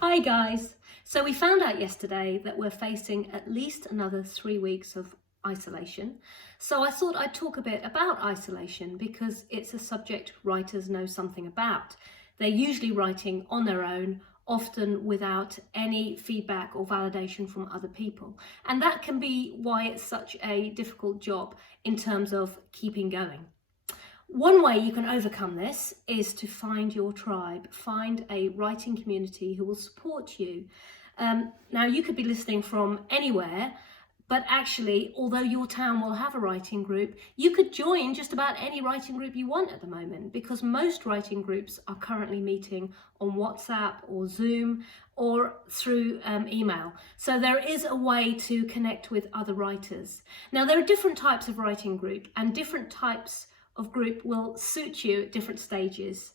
Hi guys! So we found out yesterday that we're facing at least another 3 weeks of isolation. So I thought I'd talk a bit about isolation because it's a subject writers know something about. They're usually writing on their own, often without any feedback or validation from other people. And that can be why it's such a difficult job in terms of keeping going. One way you can overcome this is to find your tribe, find a writing community who will support you. Now, you could be listening from anywhere, but actually, although your town will have a writing group, you could join just about any writing group you want at the moment, because most writing groups are currently meeting on WhatsApp or Zoom or through email. So there is a way to connect with other writers. Now, there are different types of writing group, and different types of group will suit you at different stages.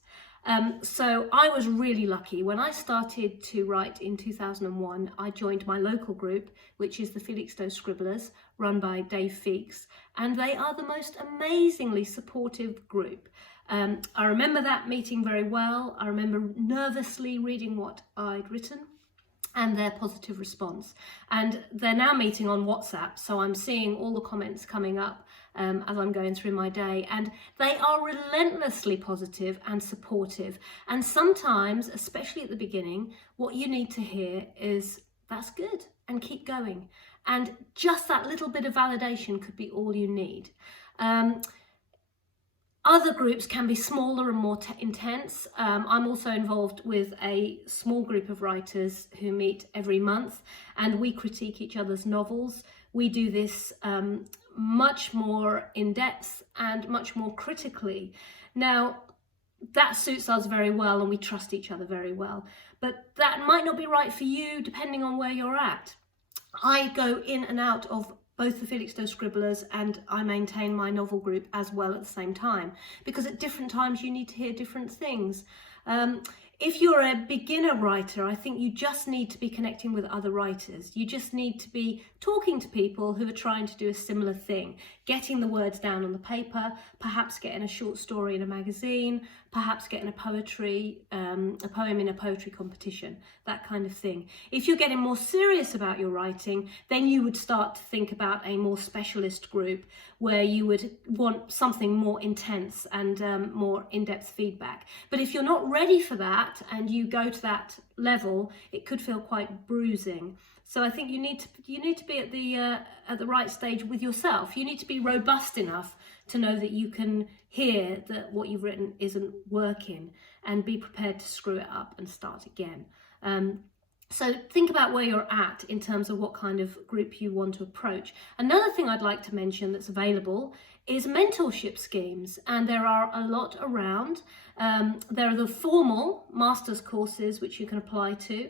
So I was really lucky. When I started to write in 2001, I joined my local group, which is the Felixstowe Scribblers, run by Dave Feeks, and they are the most amazingly supportive group. I remember that meeting very well. I remember nervously reading what I'd written and their positive response. And they're now meeting on WhatsApp, so I'm seeing all the comments coming up as I'm going through my day, and they are relentlessly positive and supportive. And sometimes, especially at the beginning, what you need to hear is, that's good, and keep going. And just that little bit of validation could be all you need. Other groups can be smaller and more intense. I'm also involved with a small group of writers who meet every month, and we critique each other's novels. We do this much more in depth and much more critically. Now, that suits us very well, and we trust each other very well. But that might not be right for you depending on where you're at. I go in and out of both the Felixstowe Scribblers, and I maintain my novel group as well at the same time, because at different times you need to hear different things. If you're a beginner writer, I think you just need to be connecting with other writers. You just need to be talking to people who are trying to do a similar thing, getting the words down on the paper, perhaps getting a short story in a magazine, perhaps getting a poem in a poetry competition, that kind of thing. If you're getting more serious about your writing, then you would start to think about a more specialist group where you would want something more intense and more in-depth feedback. But if you're not ready for that and you go to that level, it could feel quite bruising. So I think you need to be at the right stage with yourself. You need to be robust enough to know that you can hear that what you've written isn't working, and be prepared to screw it up and start again. So think about where you're at in terms of what kind of group you want to approach. Another thing I'd like to mention that's available is mentorship schemes, and there are a lot around. There are the formal master's courses which you can apply to,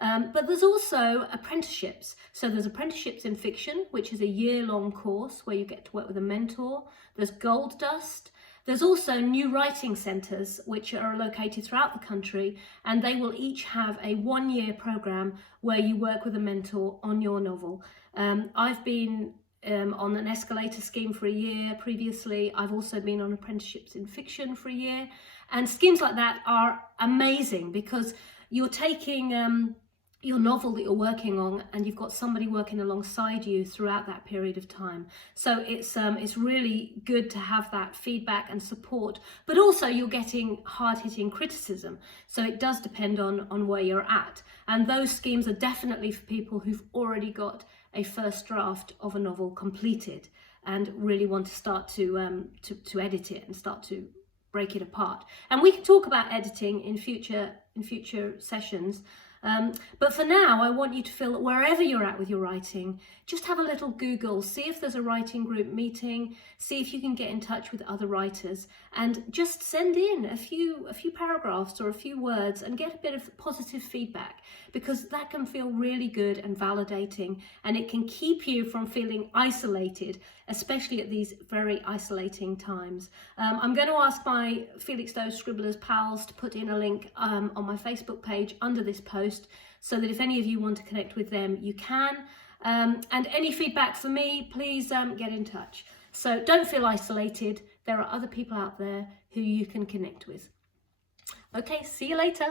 but there's also apprenticeships. So there's apprenticeships in fiction, which is a year-long course where you get to work with a mentor. There's Gold Dust. There's also new writing centres which are located throughout the country, and they will each have a one-year programme where you work with a mentor on your novel. I've been on an escalator scheme for a year previously. I've also been on apprenticeships in fiction for a year, and schemes like that are amazing because you're taking your novel that you're working on, and you've got somebody working alongside you throughout that period of time. So it's really good to have that feedback and support, but also you're getting hard-hitting criticism. So it does depend on where you're at. And those schemes are definitely for people who've already got a first draft of a novel completed and really want to start to edit it and start to break it apart. And we can talk about editing in future sessions. But for now, I want you to feel that wherever you're at with your writing, just have a little Google, see if there's a writing group meeting, see if you can get in touch with other writers, and just send in a few paragraphs or a few words and get a bit of positive feedback, because that can feel really good and validating, and it can keep you from feeling isolated, especially at these very isolating times. I'm going to ask my Felixstowe Scribblers pals to put in a link on my Facebook page under this post, so that if any of you want to connect with them, you can. And any feedback for me, please get in touch. So don't feel isolated. There are other people out there who you can connect with. Okay, see you later.